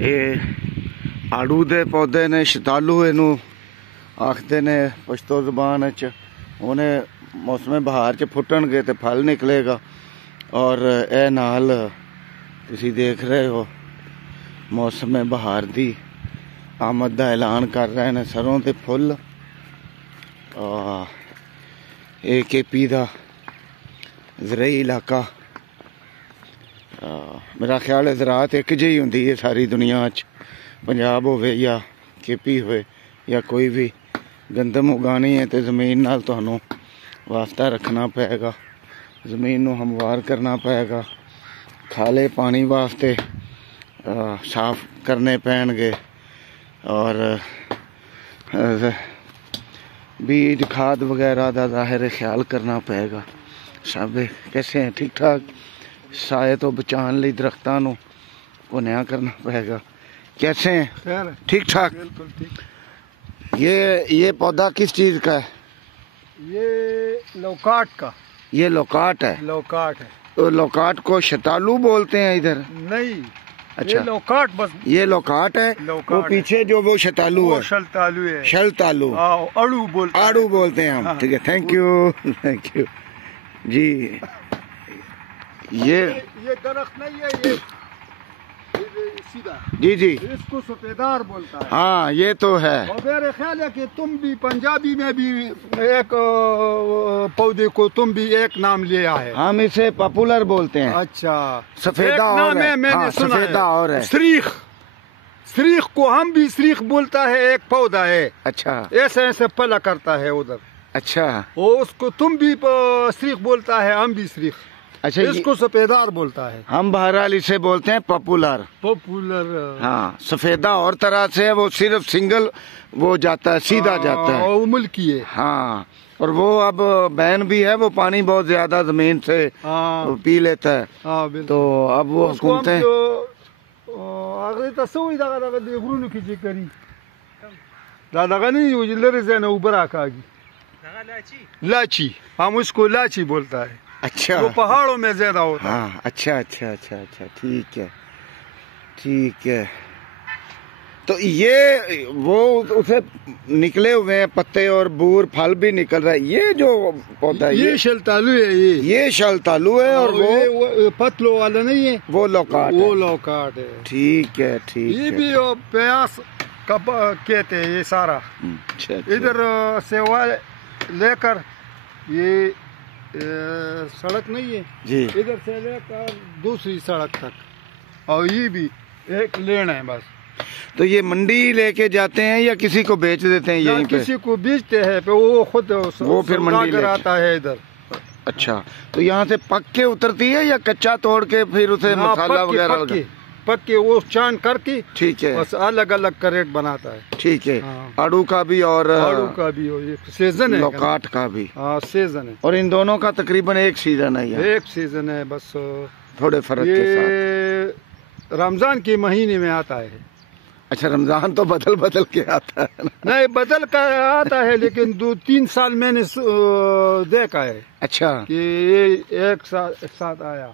یہ آڑو دے پودے نے، شتالو اینو آخدے نے پشتو زبان وچ۔ انہیں موسم بہار چ پھٹن گے تے پھل نکلے گا، اور اے نال تسی دیکھ رہے ہو موسم بہار دی آمد دا اعلان کر رہے ہیں سروں دے پھل۔ اے کے پی دا زرعی علاقہ، میرا خیال ہے زراعت ایک جہی ہوندی ہے ساری دنیا چ، پنجاب ہوئے یا کے پی ہوئے یا کوئی بھی۔ گندم اگانی ہے تو زمین نال تہانوں واسطہ رکھنا پائے گا، زمین نو ہموار کرنا پائے گا، کھالے پانی واسطے صاف کرنے پین گے، اور بیج کھاد وغیرہ دا ظاہر خیال کرنا پائے گا۔ سب کیسے ہیں؟ ٹھیک ٹھاک؟ سائے تو بچان لی درختاں نو پنیا کرنا پائے گا۔ کیسے ہیں؟ ٹھیک ٹھاک؟ یہ پودا کس چیز کا ہے؟ یہ لوکاٹ کا۔ یہ لوکاٹ ہے؟ لوکاٹ ہے۔ تو لوکاٹ کو شتالو بولتے ہیں ادھر؟ نہیں، اچھا، یہ لوکاٹ بس۔ یہ لوکاٹ ہے، وہ پیچھے جو وہ شتالو ہے، شلتالو ہے، شلتالو، اڑو بولتے ہیں، آڑو بولتے ہیں ہم۔ ٹھیک ہے، تھینک یو، تھینک یو جی۔ یہ درخت نہیں ہے، یہ سیدھا جی جی، اس کو سفیدار بولتا ہے۔ ہاں یہ تو ہے۔ اور میرے خیال ہے کہ تم بھی پنجابی میں بھی ایک پودے کو تم بھی ایک نام لیا ہے۔ ہم اسے پاپولر بولتے ہیں۔ اچھا، سفیدہ اور ہے، میں نے سنا سفیدہ اور ہے۔ سریخ، سریخ کو ہم بھی سریخ بولتا ہے، ایک پودا ہے، اچھا ایسے ایسے پلا کرتا ہے ادھر۔ اچھا اور اس کو تم بھی سریخ بولتا ہے، ہم بھی سریخ، اچھا، اس کو سفیدار بولتا ہے۔ ہم بہرحال اسے بولتے ہیں پاپولر۔ پاپولر، ہاں، سفیدہ اور طرح سے ہے، وہ صرف سنگل وہ جاتا ہے، سیدھا جاتا ہے، وہ ملکی ہے۔ ہاں، اور وہ اب بین بھی ہے، وہ پانی بہت زیادہ زمین سے پی لیتا ہے، ہاں بالکل۔ تو اب وہ حکومتیں هغه ته سوې دغه د غرونو کې چې کوي دا دغه نه یو لري ځنه اوبه راکاږي، لاچی، ہم اس کو لاچی بولتا ہے۔ اچھا، وہ پہاڑوں میں زیادہ ہوتا ہے۔ ہاں، اچھا اچھا اچھا اچھا، ٹھیک ہے ٹھیک ہے۔ تو یہ وہ اسے نکلے ہوئے ہیں پتے اور بور، پھل بھی نکل رہا ہے۔ یہ جو پودا ہے یہ شلتالو ہے، یہ شلتالو ہے، اور وہ پتلو والا نہیں ہے، وہ لوکاٹ ہے۔ وہ لوکاٹ ہے۔ ٹھیک ہے ٹھیک ہے۔ یہ بھی پیاس کا کہتے ہیں، یہ سارا ادھر سے لے کر یہ سڑک نہیں ہے جی، ادھر سے لے کر دوسری سڑک تک، اور یہ بھی ایک لین ہے بس۔ تو یہ منڈی لے کے جاتے ہیں یا کسی کو بیچ دیتے ہیں یہیں پہ؟ کسی کو بیچتے ہیں، وہ خود وہ پھر منڈی لے آتا ہے ادھر۔ اچھا، تو یہاں سے پک کے اترتی ہے یا کچا توڑ کے پھر اسے مسالہ وغیرہ لگا؟ پکے وہ چاند کر کے، ٹھیک ہے، بس الگ الگ کا ریٹ بناتا ہے۔ ٹھیک ہے، آڑو کا بھی اور آڑو کا بھی سیزن ہے، لوکاٹ کا بھی، ہاں سیزن ہے، اور ان دونوں کا تقریباً ایک سیزن ہے، ایک سیزن ہے بس، تھوڑے فرق کے ساتھ۔ یہ رمضان کے مہینے میں آتا ہے۔ اچھا، رمضان تو بدل بدل کے آتا ہے؟ نہیں بدل کر آتا ہے، لیکن 2-3 سال میں نے دیکھا ہے اچھا کہ یہ ایک ساتھ آیا۔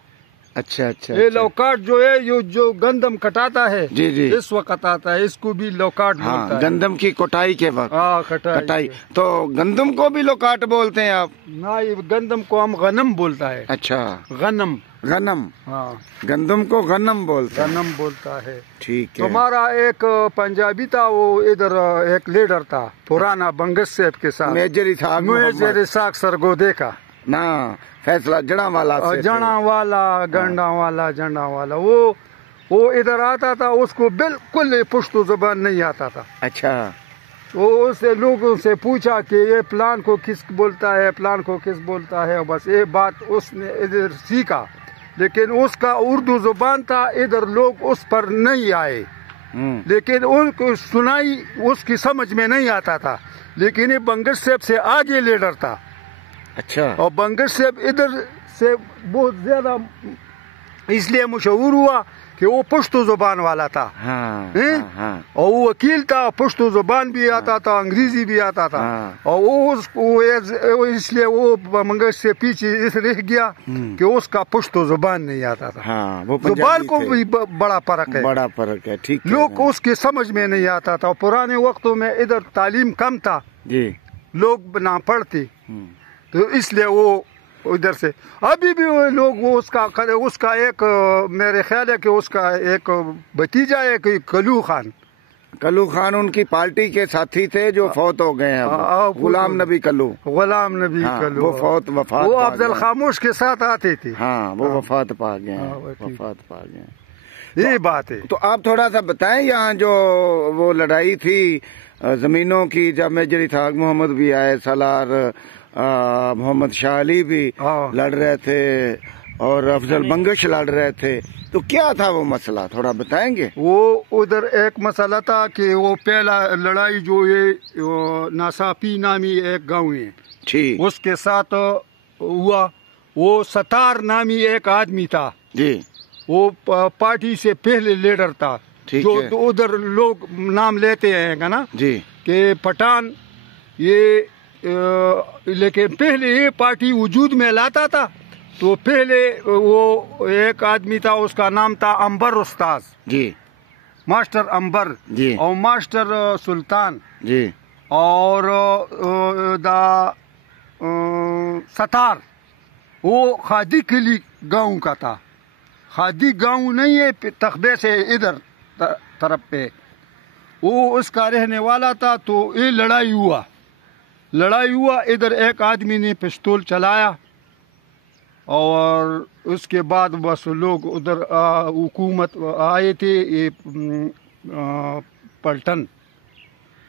اچھا اچھا، یہ لوکاٹ جو ہے، جو گندم کٹاتا ہے جی جی، اس وقت آتا ہے، اس کو بھی لوکاٹ بولتا ہے۔ گندم کی کٹائی کے وقت، ہاں کٹائی، تو گندم کو بھی لوکاٹ بولتے ہیں آپ؟ نہ، گندم کو ہم غنم بولتا ہے۔ اچھا، غنم، غنم، ہاں گندم کو غنم بولتے ہیں، غنم بولتا ہے۔ ٹھیک ہے۔ تمہارا ایک پنجابی تھا، وہ ادھر ایک لیڈر تھا پرانا، بنگس صاحب کے ساتھ، میجر اسحاق، میجر اسحاق سرگودے کا، نہ فیصلہ جڑا والا سے، جڑا والا، گنڈا والا، جنڈا والا، وہ ادھر آتا تھا، اس کو بالکل پشتو زبان نہیں آتا تھا۔ اچھا، وہ اسے لوگوں سے پوچھا کہ یہ پلان کو کس بولتا ہے، پلان کو کس بولتا ہے، بس یہ بات اس نے ادھر سیکھا، لیکن اس کا اردو زبان تھا، ادھر لوگ اس پر نہیں آئے، لیکن ان کو سنائی، اس کی سمجھ میں نہیں آتا تھا، لیکن یہ بنگس صاحب سے آگے لیڈر تھا۔ اچھا، اور بنگس صاحب ادھر سے بہت زیادہ اس لیے مشہور ہوا کہ وہ پشتو زبان والا تھا اور وہ وکیل تھا، پشتو زبان بھی آتا تھا، انگریزی بھی آتا تھا، اور وہ اس لیے وہ منگش سے پیچھے رہ گیا کہ اس کا پشتو زبان نہیں آتا تھا۔ زبان کو بھی بڑا فرق ہے، ٹھیک، لوگ اس کے سمجھ میں نہیں آتا تھا۔ پرانے وقتوں میں ادھر تعلیم کم تھا، لوگ نہ پڑھتے، تو اس لیے وہ ادھر سے ابھی بھی لوگ وہ اس کا ایک میرے خیال ہے کہ اس کا ایک بھتیجا ہے کہ کلو خان ان کی پارٹی کے ساتھی تھے جو فوت ہو گئے ہیں، غلام نبی کلو، وہ افضل خاموش کے ساتھ آتے تھے، وہ وفات پا گئے ہیں، یہ بات ہے۔ تو آپ تھوڑا سا بتائیں یہاں جو وہ لڑائی تھی زمینوں کی، جب میجر اسحاق محمد بھی آئے، سالار محمد شاہ علی بھی لڑ رہے تھے اور افضل بنگش لڑ رہے تھے، تو کیا تھا وہ مسئلہ، تھوڑا بتائیں گے؟ وہ ادھر ایک مسئلہ تھا کہ وہ پہلا لڑائی جو یہ ناساپی نامی ایک گاؤں ہے، اس کے ساتھ ہوا، وہ ستار نامی ایک آدمی تھا، وہ پارٹی سے پہلے لیڈر تھا، جو ادھر لوگ نام لیتے ہیں نا کہ پٹھان، یہ لیکن پہلے یہ پارٹی وجود میں لاتا تھا، تو پہلے وہ ایک آدمی تھا، اس کا نام تھا امبر استاذ، ماسٹر امبر، اور ماسٹر سلطان، اور ستار، وہ خادی کلی گاؤں کا تھا، خادی گاؤں نہیں ہے تخبے سے ادھر طرف پہ، وہ اس کا رہنے والا تھا۔ تو یہ لڑائی ہوا، ادھر ایک آدمی نے پستول چلایا، اور اس کے بعد بس لوگ ادھر حکومت آئے تھے، یہ پلٹن،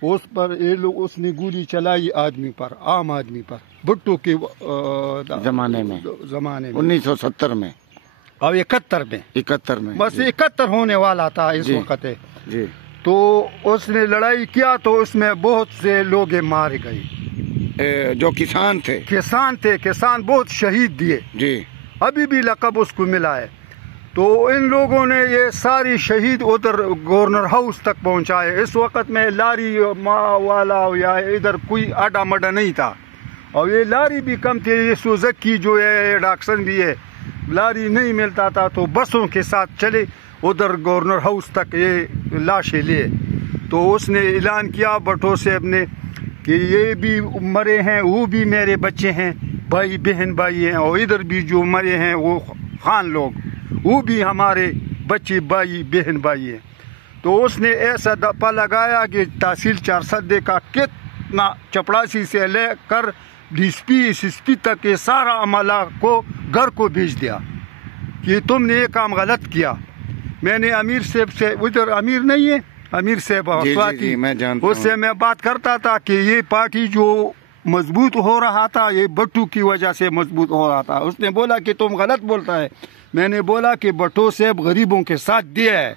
اس پر یہ لوگ اس نے گولی چلائی آدمی پر، عام آدمی پر، بھٹو کے زمانے میں 1970 میں اور 71 میں بس 71 ہونے والا تھا اس وقت ہے۔ تو اس نے لڑائی کیا، تو اس میں بہت سے لوگ مارے گئے، جو کسان کسان بہت شہید دیے، ابھی بھی لقب اس کو ملا ہے۔ تو ان لوگوں نے یہ ساری شہید ادھر گورنر ہاؤس تک پہنچائے۔ اس وقت میں لاری والا یا ادھر کوئی آڈا مڈا نہیں تھا، اور یہ لاری بھی کم تھی، یہ سوزکی جو ہے ڈاکسن بھی ہے، لاری نہیں ملتا تھا، تو بسوں کے ساتھ چلے ادھر گورنر ہاؤس تک یہ لاشیں لیے۔ تو اس نے اعلان کیا بھٹو صاحب نے کہ یہ بھی مرے ہیں، وہ بھی میرے بچے ہیں، بھائی بہن بھائی ہیں، اور ادھر بھی جو مرے ہیں وہ خان لوگ، وہ بھی ہمارے بچے بھائی بہن بھائی ہیں۔ تو اس نے ایسا دپا لگایا کہ تحصیل 4 سدے کا کتنا چپڑاسی سے لے کر ڈی سی پی تک یہ سارا عملہ کو گھر کو بھیج دیا کہ تم نے یہ کام غلط کیا۔ میں نے امیر صاحب سے، ادھر امیر نہیں ہے، امیر صاحب اس سے میں بات کرتا تھا کہ یہ پارٹی جو مضبوط ہو رہا تھا یہ بھٹو کی وجہ سے مضبوط ہو رہا تھا۔ اس نے بولا کہ تم غلط بولتا ہے۔ میں نے بولا کہ بھٹو صاحب غریبوں کے ساتھ دیا ہے،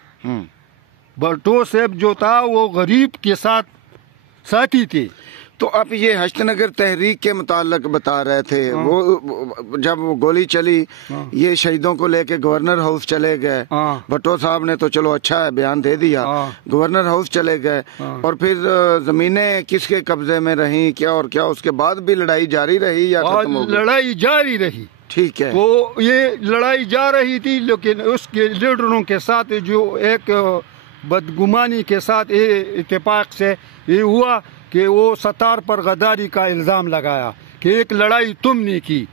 بھٹو صاحب جو تھا وہ غریب کے ساتھ ساتھی تھے۔ تو آپ یہ ہشت نگر تحریک کے متعلق بتا رہے تھے، وہ جب وہ گولی چلی یہ شہیدوں کو لے کے گورنر ہاؤس چلے گئے، بھٹو صاحب نے تو چلو اچھا ہے بیان دے دیا، گورنر ہاؤس چلے گئے، اور پھر زمینیں کس کے قبضے میں رہیں، کیا اور کیا اس کے بعد بھی لڑائی جاری رہی یا ختم ہو گئی؟ لڑائی جاری رہی، ٹھیک ہے، تو یہ لڑائی جا رہی تھی، لیکن اس کے لیڈروں کے ساتھ جو ایک بدگمانی کے ساتھ اتفاق سے یہ ہوا کہ وہ ستار پر غداری کا الزام لگایا کہ ایک لڑائی تم نے کی۔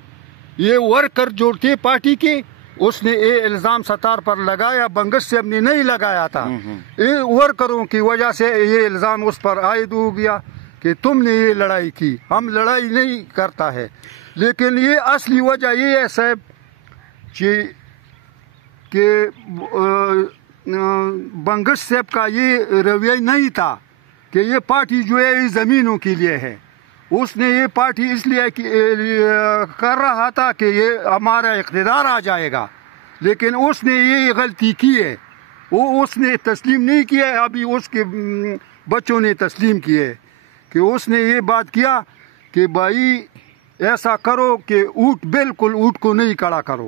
یہ ورکر جو تھے پارٹی کے، اس نے یہ الزام ستار پر لگایا، بنگش صاحب نے نہیں لگایا تھا۔ یہ ورکروں کی وجہ سے یہ الزام اس پر عائد ہو گیا کہ تم نے یہ لڑائی کی، ہم لڑائی نہیں کرتا ہے۔ لیکن یہ اصلی وجہ یہ ہے صاحب کہ بنگش صاحب کا یہ رویہ نہیں تھا کہ یہ پارٹی جو ہے یہ زمینوں کے لیے ہے۔ اس نے یہ پارٹی اس لیے کر رہا تھا کہ یہ ہمارا اقتدار آ جائے گا، لیکن اس نے یہ غلطی کی ہے، وہ اس نے تسلیم نہیں کیا ہے، ابھی اس کے بچوں نے تسلیم کیے کہ اس نے یہ بات کیا کہ بھائی ایسا کرو کہ اونٹ بالکل اونٹ کو نہیں کھڑا کرو،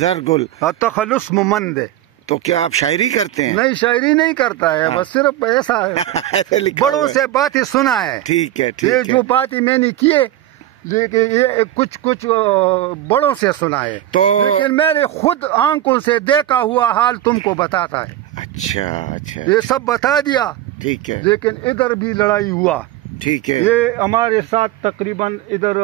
زرگل تخلص ممند ہے. تو کیا آپ شاعری کرتے ہیں؟ نہیں شاعری نہیں کرتا ہے, بس صرف ایسا ایسے لکھا بڑوں ہوا ہے. سے باتیں سنا ہے. ٹھیک ہے یہ ٹھیک ہے. جو باتیں میں نے کیے لیکن یہ کچھ بڑوں سے سنا ہے, تو لیکن میں نے خود آنکھوں سے دیکھا ہوا حال تم کو بتاتا ہے. اچھا اچھا یہ سب بتا دیا, ٹھیک ہے لیکن ادھر بھی لڑائی ہوا. ٹھیک ہے. یہ ہمارے ساتھ تقریباً ادھر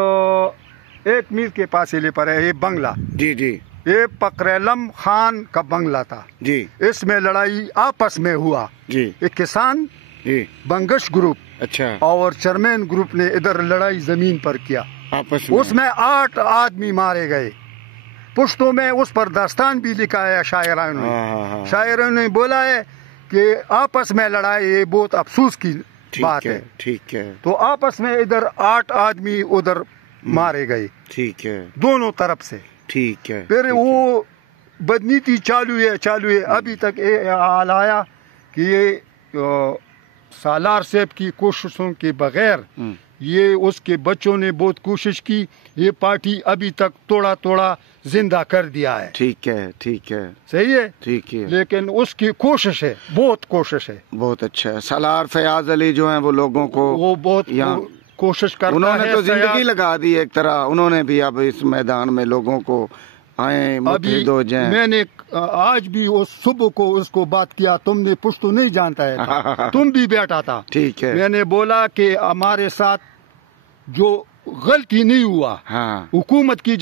1 میل کے فاصلے پر ہے یہ بنگلہ. جی جی یہ پکریلم خان کا بنگلہ تھا. جی اس میں لڑائی آپس میں ہوا. جی ایک کسان جی بنگش گروپ اچھا اور چرمین گروپ نے ادھر لڑائی زمین پر کیا. آپس اس میں 8 آدمی مارے گئے. پشتوں میں اس پر داستان بھی لکھا ہے شاعروں نے. ہاں. شاعروں نے بولا ہے کہ آپس میں لڑائی یہ بہت افسوس کی بات ہے. ٹھیک ہے تو آپس میں ادھر 8 آدمی ادھر مارے گئے ٹھیک ہے دونوں طرف سے. ٹھیک ہے. پھر وہ بدنیتی چالو ہے. ابھی تک یہ حال آیا کہ یہ سالار صاحب کی کوششوں کے بغیر یہ اس کے بچوں نے بہت کوشش کی. یہ پارٹی ابھی تک توڑا زندہ کر دیا ہے. ٹھیک ہے ٹھیک ہے صحیح ہے. ٹھیک ہے. لیکن اس کی کوشش ہے, بہت کوشش ہے. بہت اچھا ہے. سالار فیاض علی جو ہیں وہ لوگوں کو وہ بہت یہاں کوشش کرتا ہے. انہوں نے تو زندگی لگا دی ایک طرح. انہوں نے بھی اب اس میدان میں لوگوں کو آئیں متحد ہو جائیں. میں نے آج بھی اس صبح کو اس کو بات کیا. تم نے پشتو نہیں جانتا ہے, تم بھی بیٹھا تھا. ٹھیک ہے. میں نے بولا کہ ہمارے ساتھ جو غلطی نہیں ہوا ہاں حکومت کی